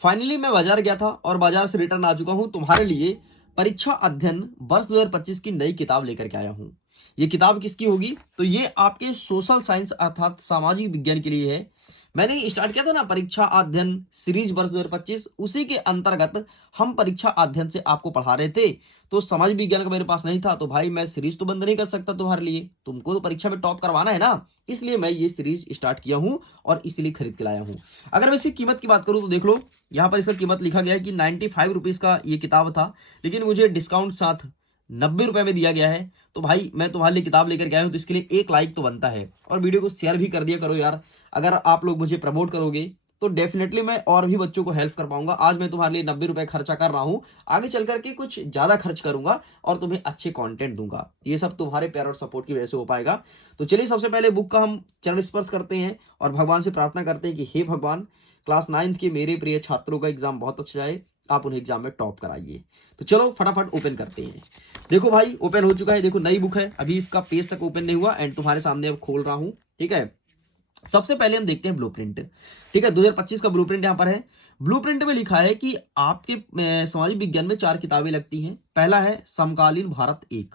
Finally मैं बाजार गया था और बाजार से रिटर्न आ चुका हूं। तुम्हारे लिए परीक्षा अध्ययन वर्ष 2025 की नई किताब लेकर के आया हूं। ये किताब किसकी होगी? तो ये आपके सोशल साइंस अर्थात सामाजिक विज्ञान के लिए है। मैंने स्टार्ट किया था ना परीक्षा अध्ययन सीरीज वर्ष 2025, उसी के अंतर्गत हम परीक्षा अध्ययन से आपको पढ़ा रहे थे। तो समाज विज्ञान का मेरे पास नहीं था, तो भाई मैं सीरीज तो बंद नहीं कर सकता तुम्हारे लिए, तुमको तो परीक्षा में टॉप करवाना है ना, इसलिए मैं ये सीरीज स्टार्ट किया हूं और इसीलिए खरीद के लाया हूं। अगर मैं इसकी कीमत की बात करूं तो देख लो, यहाँ पर इसका कीमत लिखा गया है कि 95 रुपीज़ का ये किताब था, लेकिन मुझे डिस्काउंट साथ 90 रुपए में दिया गया है। तो भाई मैं तुम्हारे लिए किताब लेकर के आया हूँ, तो इसके लिए एक लाइक तो बनता है और वीडियो को शेयर भी कर दिया करो यार। अगर आप लोग मुझे प्रमोट करोगे तो डेफिनेटली मैं और भी बच्चों को हेल्प कर पाऊंगा। आज मैं तुम्हारे लिए 90 रुपए खर्चा कर रहा हूँ, आगे चल करके कुछ ज्यादा खर्च करूंगा और तुम्हें अच्छे कंटेंट दूंगा। ये सब तुम्हारे प्यार और सपोर्ट की वजह से हो पाएगा। तो चलिए सबसे पहले बुक का हम चरण स्पर्श करते हैं और भगवान से प्रार्थना करते हैं कि हे भगवान, क्लास 9th के मेरे प्रिय छात्रों का एग्जाम बहुत अच्छा जाए, आप उन्हें एग्जाम में टॉप कराइए। तो चलो फटाफट ओपन करते हैं। देखो भाई ओपन हो चुका है, देखो नई बुक है, अभी इसका पेज तक ओपन नहीं हुआ एंड तुम्हारे सामने अब खोल रहा हूं। ठीक है, सबसे पहले हम देखते हैं ब्लूप्रिंट। ठीक है, 2025 का ब्लूप्रिंट यहां पर है। ब्लूप्रिंट में लिखा है कि आपके सामाजिक विज्ञान में 4 किताबें लगती हैं। पहला है समकालीन भारत 1,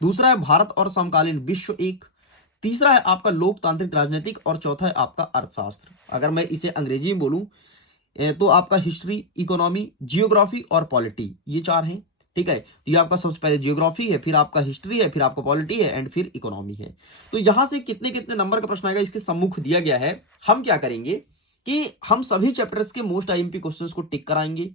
दूसरा है भारत और समकालीन विश्व 1, तीसरा है आपका लोकतांत्रिक राजनीतिक और चौथा है आपका अर्थशास्त्र। अगर मैं इसे अंग्रेजी में बोलूं तो आपका हिस्ट्री, इकोनॉमी, जियोग्राफी और पॉलिटी, ये 4 हैं। ठीक है, तो ये आपका सबसे पहले जियोग्राफी है, फिर आपका हिस्ट्री है, फिर आपका पॉलिटी है एंड फिर इकोनॉमी है। तो यहां से कितने कितने नंबर का प्रश्न आएगा इसके सम्मुख दिया गया है। हम क्या करेंगे कि हम सभी चैप्टर्स के मोस्ट आईएमपी क्वेश्चंस को टिक कराएंगे,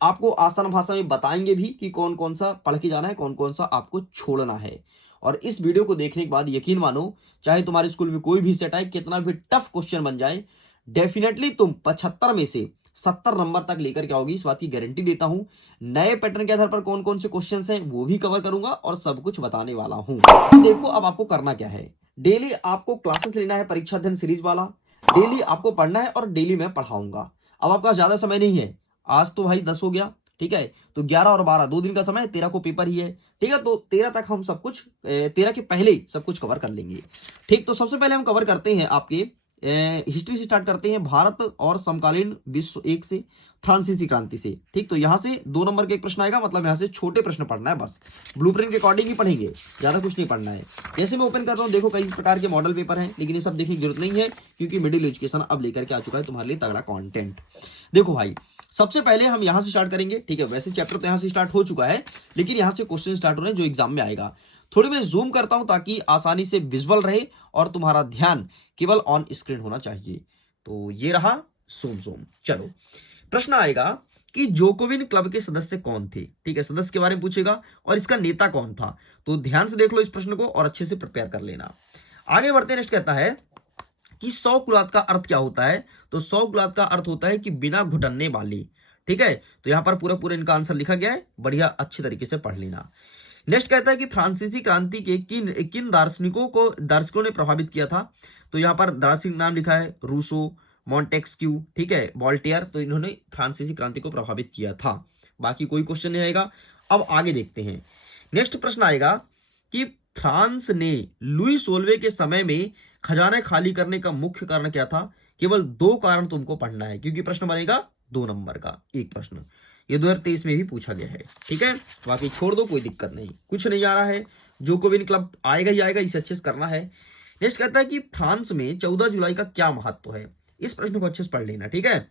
आपको आसान भाषा में बताएंगे भी कि कौन कौन सा पढ़ के जाना है, कौन कौन सा आपको छोड़ना है। और इस वीडियो को देखने के बाद यकीन मानो, चाहे तुम्हारे स्कूल में कोई भी सेट आए, कितना भी टफ क्वेश्चन बन जाए, डेफिनेटली तुम 75 में से 70 नंबर तक लेकर के आओगी, इस बात की गारंटी देता हूं। नए पैटर्न के आधार पर कौन कौन से क्वेश्चंस हैं वो भी कवर करूंगा और सब कुछ बताने वाला हूं। तो देखो अब आपको करना क्या है। डेली आपको क्लासेस लेना है परीक्षा अध्ययन सीरीज वाला, डेली आपको पढ़ना है और डेली मैं पढ़ाऊंगा। अब आपका ज्यादा समय नहीं है, आज तो भाई 10 हो गया, ठीक है, तो 11 और 12 2 दिन का समय है, 13 को पेपर ही है। ठीक है, तो 13 तक हम सब कुछ 13 के पहले ही सब कुछ कवर कर लेंगे। ठीक, तो सबसे पहले हम कवर करते हैं आपके हिस्ट्री से स्टार्ट करते हैं, भारत और समकालीन विश्व 1 से, फ्रांसीसी क्रांति से। ठीक, तो यहां से 2 नंबर का एक प्रश्न आएगा, मतलब यहां से छोटे प्रश्न पढ़ना है, बस ब्लूप्रिंट के अकॉर्डिंग ही पढ़ेंगे, ज्यादा कुछ नहीं पढ़ना है। जैसे मैं ओपन कर रहा हूं, देखो कई प्रकार के मॉडल पेपर हैं, लेकिन ये सब देखने की जरूरत नहीं है क्योंकि मिडिल एजुकेशन अब लेकर के आ चुका है तुम्हारे लिए तगड़ा कंटेंट। देखो भाई सबसे पहले हम यहां से स्टार्ट करेंगे। ठीक है, वैसे चैप्टर तो यहां से स्टार्ट हो चुका है, लेकिन यहां से क्वेश्चन स्टार्ट हो रहे हैं जो एग्जाम में आएगा। थोड़ी मैं जूम करता हूं ताकि आसानी से विजुअल रहे और तुम्हारा ध्यान केवल ऑन स्क्रीन होना चाहिए। तो ये रहा जूम जूम। चलो प्रश्न आएगा कि जोकोविन क्लब के सदस्य कौन थे। ठीक है, सदस्य के बारे में पूछेगा और इसका नेता कौन था। तो ध्यान से देख लो इस प्रश्न को और अच्छे से प्रिपेयर कर लेना। आगे बढ़ते नेक्स्ट कहता है कि सौकुलात का अर्थ क्या होता है। तो सौकुलात का अर्थ होता है कि बिना घुटनने वाली। ठीक है, तो यहां पर पूरा पूरा इनका आंसर लिखा गया है, बढ़िया अच्छी तरीके से पढ़ लेना। नेक्स्ट कहता है कि फ्रांसीसी क्रांति के किन किन दार्शनिकों ने प्रभावित किया था। तो यहां पर दार्शनिक नाम लिखा है, रूसो, मॉन्टेस्क्यू, ठीक है, वॉल्टेयर, तो इन्होंने फ्रांसीसी क्रांति को प्रभावित किया था। बाकी कोई क्वेश्चन नहीं आएगा। अब आगे देखते हैं, नेक्स्ट प्रश्न आएगा कि फ्रांस ने लुई 16वें के समय में खजाना खाली करने का मुख्य कारण क्या था। केवल 2 कारण तुमको पढ़ना है क्योंकि प्रश्न बनेगा 2 नंबर का एक प्रश्न, ये 2023 में भी पूछा गया है। ठीक है, बाकी छोड़ दो, कोई दिक्कत नहीं, कुछ नहीं आ रहा है, जोकोविन क्लब आएगा ही आएगा, इसे अच्छे से करना है। नेक्स्ट कहता है कि फ्रांस में 14 जुलाई का क्या महत्व है। इस प्रश्न को अच्छे से पढ़ लेना। ठीक है,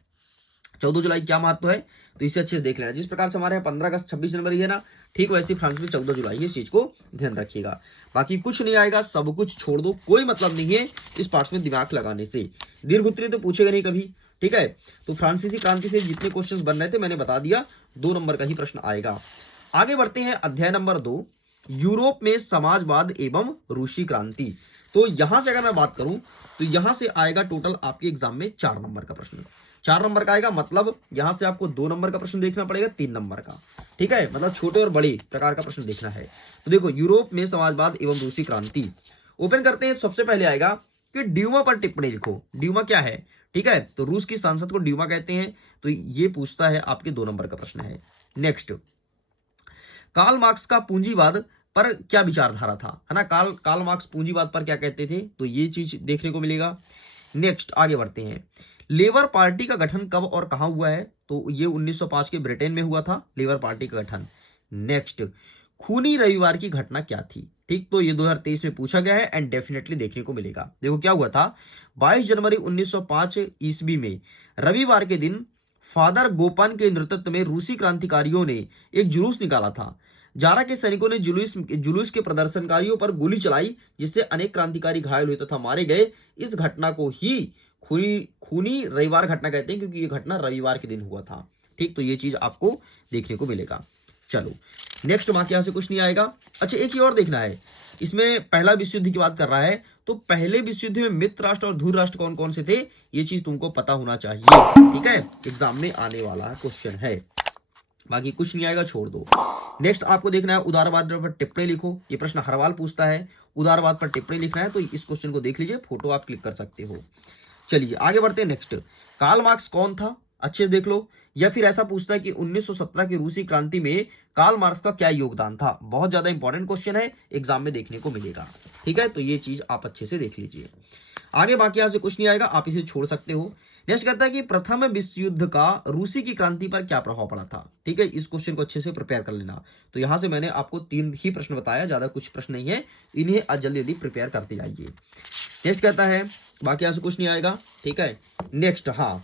14 जुलाई क्या महत्व है तो इसे अच्छे से देख लेना। जिस प्रकार से हमारे यहाँ 15 अगस्त 26 जनवरी है ना, ठीक वैसे फ्रांस में 14 जुलाई है, इस चीज को ध्यान रखिएगा। बाकी कुछ नहीं आएगा, सब कुछ छोड़ दो, कोई मतलब नहीं है इस पार्ट में दिमाग लगाने से। दीर्घ उत्तरीय तो पूछेगा नहीं कभी। ठीक है, तो फ्रांसीसी क्रांति से जितने क्वेश्चंस बन रहे थे मैंने बता दिया, 2 नंबर का ही प्रश्न आएगा। आगे बढ़ते हैं, अध्याय नंबर 2, यूरोप में समाजवाद एवं रूसी क्रांति। तो यहां से अगर मैं बात करूं तो यहां से आएगा टोटल आपके एग्जाम में 4 नंबर का प्रश्न, 4 नंबर का आएगा, मतलब यहां से आपको 2 नंबर का प्रश्न देखना पड़ेगा, 3 नंबर का। ठीक है, मतलब छोटे और बड़े प्रकार का प्रश्न देखना है। तो देखो यूरोप में समाजवाद एवं रूसी क्रांति ओपन करते हैं। सबसे पहले आएगा कि ड्यूमा पर टिप्पणी लिखो। ड्यूमा क्या है? ठीक है, तो रूस की सांसद को ड्यूमा कहते हैं, तो ये पूछता है, आपके 2 नंबर का प्रश्न है। नेक्स्ट, कार्ल मार्क्स का पूंजीवाद पर क्या विचारधारा था, है ना, कार्ल मार्क्स पूंजीवाद पर क्या कहते थे, तो ये चीज देखने को मिलेगा। नेक्स्ट आगे बढ़ते हैं, लेबर पार्टी का गठन कब और कहां हुआ है। तो ये 1905 के ब्रिटेन में हुआ था लेबर पार्टी का गठन। नेक्स्ट, खूनी रविवार की घटना क्या थी? ठीक, तो ये 2023 में पूछा गया है एंड डेफिनेटली देखने को मिलेगा। देखो क्या हुआ था, 22 जनवरी 1905 ईस्वी में रविवार के दिन फादर गोपान के नेतृत्व में रूसी क्रांतिकारियों ने एक जुलूस निकाला था। जारा के सैनिकों ने जुलूस के प्रदर्शनकारियों पर गोली चलाई, जिससे अनेक क्रांतिकारी घायल हुए तथा मारे गए। इस घटना को ही खूनी रविवार घटना कहते हैं, क्योंकि ये घटना रविवार के दिन हुआ था। ठीक, तो ये चीज आपको देखने को मिलेगा। चलो नेक्स्ट, बाकी यहां से कुछ नहीं आएगा। अच्छा, एक ही और देखना है, इसमें पहला विश्व युद्ध की बात कर रहा है, तो पहले विश्व युद्ध में मित्र राष्ट्र और ध्रुव राष्ट्र कौन कौन से थे, ये चीज तुमको पता होना चाहिए। ठीक है, एग्जाम में आने वाला क्वेश्चन है। बाकी कुछ नहीं आएगा, छोड़ दो। नेक्स्ट आपको देखना है, उदारवाद पर टिप्पणी लिखो। ये प्रश्न हर बार पूछता है, उदारवाद पर टिप्पणी लिखना है, तो इस क्वेश्चन को देख लीजिए, फोटो आप क्लिक कर सकते हो। चलिए आगे बढ़ते हैं। नेक्स्ट, कार्ल मार्क्स कौन था, अच्छे से देख लो। या फिर ऐसा पूछता है कि 1917 की रूसी क्रांति में कार्ल मार्क्स का क्या योगदान था। बहुत ज्यादा इंपॉर्टेंट क्वेश्चन है, एग्जाम में देखने को मिलेगा। ठीक है, तो ये चीज आप अच्छे से देख लीजिए। आगे बाकी यहां से कुछ नहीं आएगा, आप इसे छोड़ सकते हो। नेक्स्ट कहता है कि प्रथम विश्व युद्ध का रूसी की क्रांति पर क्या प्रभाव पड़ा था। ठीक है, इस क्वेश्चन को अच्छे से प्रिपेयर कर लेना। तो यहां से मैंने आपको 3 ही प्रश्न बताया, ज्यादा कुछ प्रश्न नहीं है, इन्हें आज जल्दी जल्दी प्रिपेयर करते जाइए। नेक्स्ट कहता है, बाकी यहां से कुछ नहीं आएगा। ठीक है, नेक्स्ट, हाँ,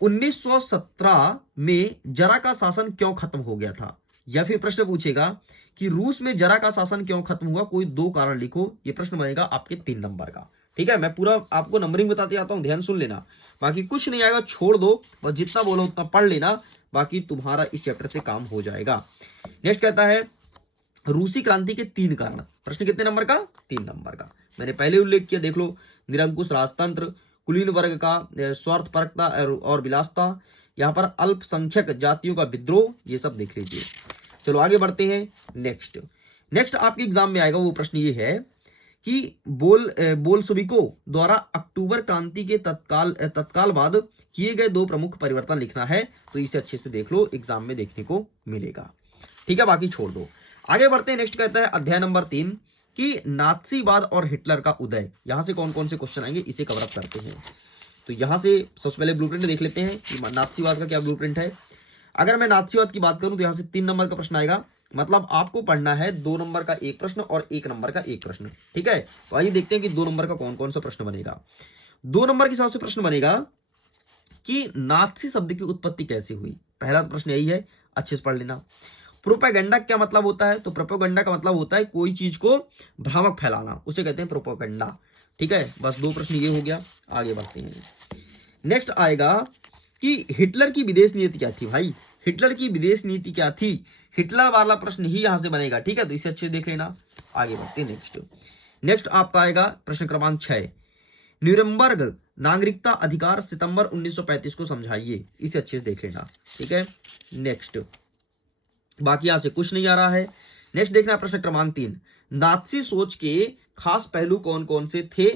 1917 में जरा का शासन क्यों खत्म हो गया था। या फिर प्रश्न पूछेगा कि रूस में जरा का शासन क्यों खत्म हुआ, कोई 2 कारण लिखो। ये प्रश्न बनेगा आपके 3 नंबर का। ठीक है, मैं पूरा आपको नंबरिंग बताते जाता हूं, ध्यान सुन लेना। बाकी कुछ नहीं आएगा, छोड़ दो, बस जितना बोलो उतना पढ़ लेना, बाकी तुम्हारा इस चैप्टर से काम हो जाएगा। नेक्स्ट कहता है, रूसी क्रांति के 3 कारण। प्रश्न कितने नंबर का, 3 नंबर का। मैंने पहले उल्लेख किया, देख लो, निरंकुश राजतंत्र, कुलीन वर्ग का स्वार्थपरकता और विलासता, यहाँ पर अल्पसंख्यक जातियों का विद्रोह, ये सब देख लीजिए। चलो आगे बढ़ते हैं। नेक्स्ट आपके एग्जाम में आएगा वो प्रश्न ये है कि बोल्शेविकों द्वारा अक्टूबर क्रांति के तत्काल बाद किए गए 2 प्रमुख परिवर्तन लिखना है। तो इसे अच्छे से देख लो, एग्जाम में देखने को मिलेगा। ठीक है, बाकी छोड़ दो। आगे बढ़ते हैं। नेक्स्ट कहता है अध्याय नंबर 3 कि नात्सीवाद और हिटलर का उदय। यहां से कौन कौन से क्वेश्चन आएंगे, इसे कवर अप करते हैं। तो यहां से सबसे पहले ब्लूप्रिंट देख लेते हैं कि नात्सीवाद का क्या ब्लूप्रिंट है। अगर मैं नात्सीवाद की बात करूं तो यहां से 3 नंबर का प्रश्न आएगा, मतलब आपको पढ़ना है 2 नंबर का 1 प्रश्न और 1 नंबर का 1 प्रश्न। ठीक है, तो आइए देखते हैं कि 2 नंबर का कौन कौन सा प्रश्न बनेगा। 2 नंबर के हिसाब से प्रश्न बनेगा कि नात्सी शब्द की उत्पत्ति कैसे हुई। पहला प्रश्न यही है, अच्छे से पढ़ लेना। प्रोपेगेंडा क्या मतलब होता है, तो प्रोपेगेंडा का मतलब होता है कोई चीज को भ्रामक फैलाना, उसे कहते हैं प्रोपेगेंडा। ठीक है, बस 2 प्रश्न ये हो गया। आगे बढ़ते हैं। नेक्स्ट आएगा कि हिटलर की विदेश नीति क्या थी। भाई, हिटलर की विदेश नीति क्या थी, हिटलर वाला प्रश्न ही यहां से बनेगा। ठीक है, तो इसे अच्छे से देख लेना। आगे बढ़ते हैं। नेक्स्ट आपका आएगा प्रश्न क्रमांक 6, न्यूरमबर्ग नागरिकता अधिकार सितंबर 1935 को समझाइए। इसे अच्छे से देख लेना। ठीक है, नेक्स्ट, बाकी यहां से कुछ नहीं आ रहा है। नेक्स्ट देखना प्रश्न क्रमांक 3, नात्सी सोच के खास पहलू कौन कौन से थे।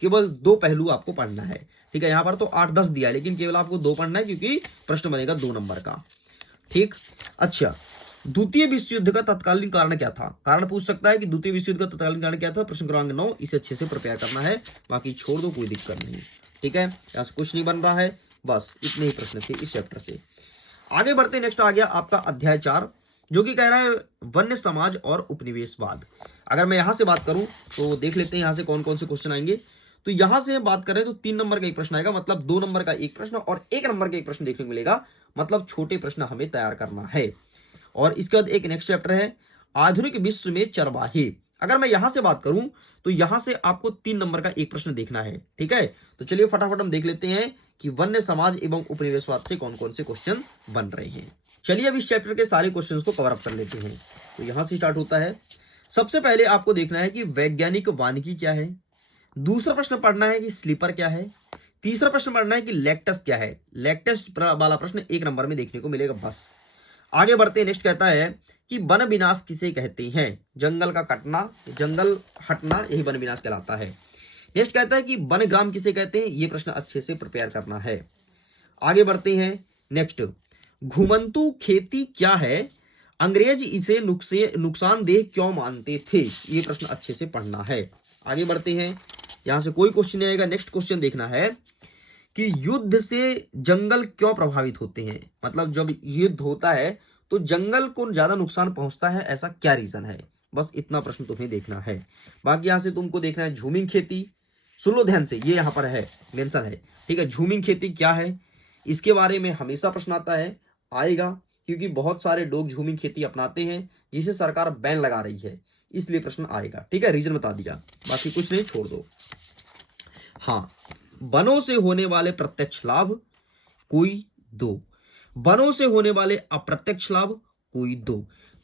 केवल 2 पहलू आपको पढ़ना है। ठीक है, यहां पर तो 8-10 दिया है, लेकिन केवल आपको 2 पढ़ना है, क्योंकि प्रश्न बनेगा 2 नंबर का। ठीक, अच्छा, द्वितीय विश्व युद्ध का तत्कालीन कारण क्या था। कारण पूछ सकता है कि द्वितीय विश्व युद्ध का तत्कालीन कारण क्या था। प्रश्न क्रमांक 9, इसे अच्छे से प्रिपेयर करना है, बाकी छोड़ दो, कोई दिक्कत नहीं। ठीक है, यहां से कुछ नहीं बन रहा है, बस इतने ही प्रश्न थे इस चैप्टर से। आगे बढ़ते। नेक्स्ट आ गया आपका अध्याय 4, जो कि कह रहा है वन्य समाज और उपनिवेशवाद। अगर मैं यहां से बात करूं तो देख लेते हैं यहां से कौन कौन से क्वेश्चन आएंगे। तो यहां से बात करें तो 3 नंबर का 1 प्रश्न आएगा, मतलब 2 नंबर का 1 प्रश्न और 1 नंबर का 1 प्रश्न देखने को मिलेगा, मतलब छोटे प्रश्न हमें तैयार करना है। और इसके बाद एक नेक्स्ट चैप्टर है आधुनिक विश्व में चरवाहे। अगर मैं यहां से बात करूं तो यहां से आपको 3 नंबर का 1 प्रश्न देखना है। ठीक है, तो चलिए फटाफट हम देख लेते हैं कि वन्य समाज एवं उपनिवेशवाद से कौन कौन से क्वेश्चन बन रहे हैं। चलिए अब इस चैप्टर के सारे क्वेश्चंस को कवर अप कर लेते हैं। तो यहां से स्टार्ट होता है। सबसे पहले आपको देखना है कि वैज्ञानिक वानिकी क्या है। दूसरा प्रश्न पढ़ना है कि स्लीपर क्या है। तीसरा प्रश्न पढ़ना है कि लैक्टस क्या है। लैक्टस वाला प्रश्न 1 नंबर में देखने को मिलेगा। बस आगे बढ़ते हैं। नेक्स्ट कहता है कि वन विनाश किसे कहते हैं। जंगल का कटना, जंगल हटना, यही वन विनाश कहलाता है। नेक्स्ट कहता है कि वनग्राम किसे कहते हैं। ये प्रश्न अच्छे से प्रिपेयर करना है। आगे बढ़ते हैं। नेक्स्ट, घुमंतू खेती क्या है, अंग्रेज इसे नुकसानदेह क्यों मानते थे। ये प्रश्न अच्छे से पढ़ना है। आगे बढ़ते हैं। यहां से कोई क्वेश्चन नहीं आएगा। नेक्स्ट क्वेश्चन देखना है कि युद्ध से जंगल क्यों प्रभावित होते हैं, मतलब जब युद्ध होता है तो जंगल को ज्यादा नुकसान पहुंचता है, ऐसा क्या रीजन है। बस इतना प्रश्न तुम्हें देखना है। बाकी यहां से तुमको देखना है झूमिंग खेती। सुन लो ध्यान से, ये यहां पर है मेंशन है, ठीक है। झूमिंग खेती क्या है, इसके बारे में हमेशा प्रश्न आता है, आएगा, क्योंकि बहुत सारे लोग झूमिंग खेती अपनाते हैं जिसे सरकार बैन लगा रही है, इसलिए प्रश्न आएगा, ठीक है। रीजन बता दिया, बाकी कुछ नहीं, छोड़ दो। हाँ, वनों से होने वाले प्रत्यक्ष लाभ कोई दो, वनों से होने वाले अप्रत्यक्ष लाभ कोई दो।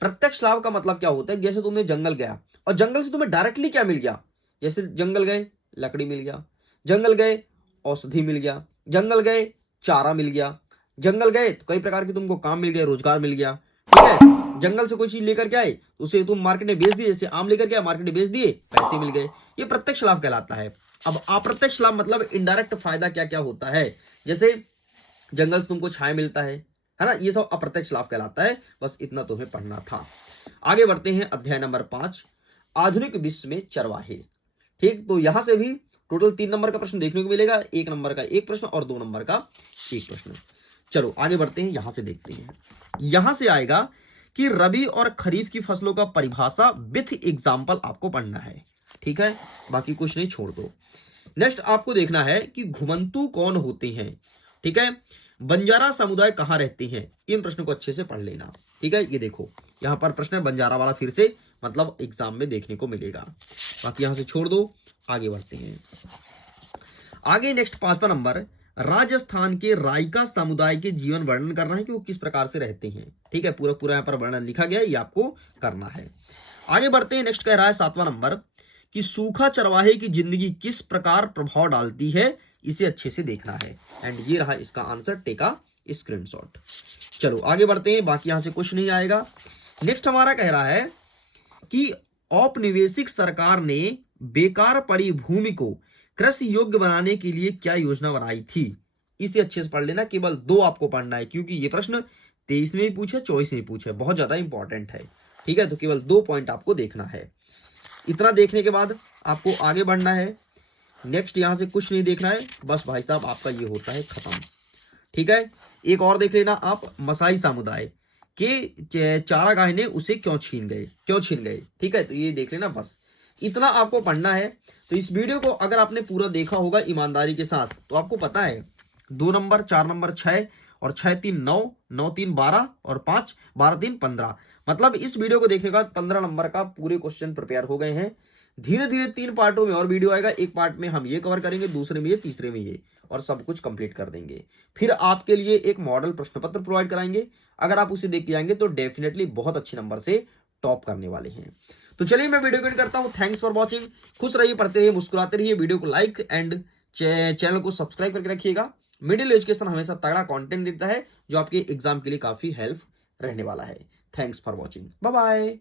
प्रत्यक्ष लाभ का मतलब क्या होता है, जैसे तुमने जंगल गया और जंगल से तुम्हें डायरेक्टली क्या मिल गया, जैसे जंगल गए लकड़ी मिल गया, जंगल गए औषधि मिल गया, जंगल गए चारा मिल गया, जंगल गए तो कई प्रकार के तुमको काम मिल गए, रोजगार मिल गया, ठीक है। जंगल से कोई चीज लेकर के आए तो उसे तुम मार्केट में बेच दिए, जैसे आम लेकर के आए मार्केट में बेच दिए, पैसे मिल गए, ये प्रत्यक्ष लाभ कहलाता है। अब अप्रत्यक्ष लाभ मतलब इनडायरेक्ट फायदा क्या क्या होता है, जैसे जंगल से तुमको छाया मिलता है ना, ये सब अप्रत्यक्ष लाभ कहलाता है। बस इतना तुम्हें पढ़ना था। आगे बढ़ते हैं अध्याय नंबर 5, आधुनिक विश्व में चरवाहे। ठीक, तो यहां से भी टोटल 3 नंबर का प्रश्न देखने को मिलेगा, 1 नंबर का 1 प्रश्न और 2 नंबर का 1 प्रश्न। चलो आगे बढ़ते हैं, यहां से देखते हैं। यहां से आएगा कि रबी और खरीफ की फसलों का परिभाषा विथ एग्जाम्पल आपको पढ़ना है, ठीक है। बाकी कुछ नहीं, छोड़ दो। नेक्स्ट आपको देखना है कि घुमंतू कौन होते हैं, ठीक है। बंजारा समुदाय कहां रहते हैं, इन प्रश्नों को अच्छे से पढ़ लेना, ठीक है। ये देखो यहां पर प्रश्न है बंजारा वाला, फिर से मतलब एग्जाम में देखने को मिलेगा। बाकी यहां से छोड़ दो, आगे बढ़ते हैं। आगे नेक्स्ट 5वां नंबर, राजस्थान के रायका समुदाय के जीवन वर्णन करना है कि वो किस प्रकार से रहते हैं, ठीक है। पूरा पूरा यहां पर वर्णन लिखा गया है, ये आपको करना है। आगे बढ़ते हैं, नेक्स्ट कह रहा है 7वां नंबर कि सूखा चरवाहे की जिंदगी किस प्रकार प्रभाव डालती है, इसे अच्छे से देखना है। एंड ये रहा इसका आंसर, टेका स्क्रीनशॉट। चलो आगे बढ़ते हैं, बाकी यहां से कुछ नहीं आएगा। नेक्स्ट हमारा कह रहा है कि औपनिवेशिक सरकार ने बेकार पड़ी भूमि को कृषि योग्य बनाने के लिए क्या योजना बनाई थी, इसे अच्छे से पढ़ लेना। केवल 2 आपको पढ़ना है, क्योंकि ये प्रश्न 23 में भी पूछे, 24 में भी पूछे, बहुत ज्यादा इंपॉर्टेंट है, ठीक है। तो केवल 2 पॉइंट आपको देखना है। इतना देखने के बाद आपको आगे बढ़ना है। नेक्स्ट यहां से कुछ नहीं देखना है, बस भाई साहब आपका ये होता है खत्म, ठीक है। एक और देख लेना आप, मसाई समुदाय के चारागाह ने उसे क्यों छीन गए, ठीक है। तो ये देख लेना, बस इतना आपको पढ़ना है। तो इस वीडियो को अगर आपने पूरा देखा होगा ईमानदारी के साथ, तो आपको पता है 2 नंबर 4 नंबर 6 और 6 3 9 9 3 12 और 5 12 3 15, मतलब इस वीडियो को देखने के बाद 15 नंबर का पूरे क्वेश्चन प्रिपेयर हो गए हैं। धीरे धीरे 3 पार्टों में और वीडियो आएगा, एक पार्ट में हम ये कवर करेंगे, दूसरे में ये, तीसरे में ये, और सब कुछ कंप्लीट कर देंगे। फिर आपके लिए एक मॉडल प्रश्न पत्र प्रोवाइड कराएंगे, अगर आप उसे देख के आएंगे तो डेफिनेटली बहुत अच्छे नंबर से टॉप करने वाले हैं। तो चलिए मैं वीडियो को एंड करता हूं। Thanks for watching. खुश रहिए, पढ़ते रहिए, मुस्कुराते रहिए। वीडियो को लाइक एंड चैनल को सब्सक्राइब करके रखिएगा। मिडिल एजुकेशन हमेशा तगड़ा कंटेंट देता है जो आपके एग्जाम के लिए काफी हेल्प रहने वाला है। Thanks for watching, bye bye.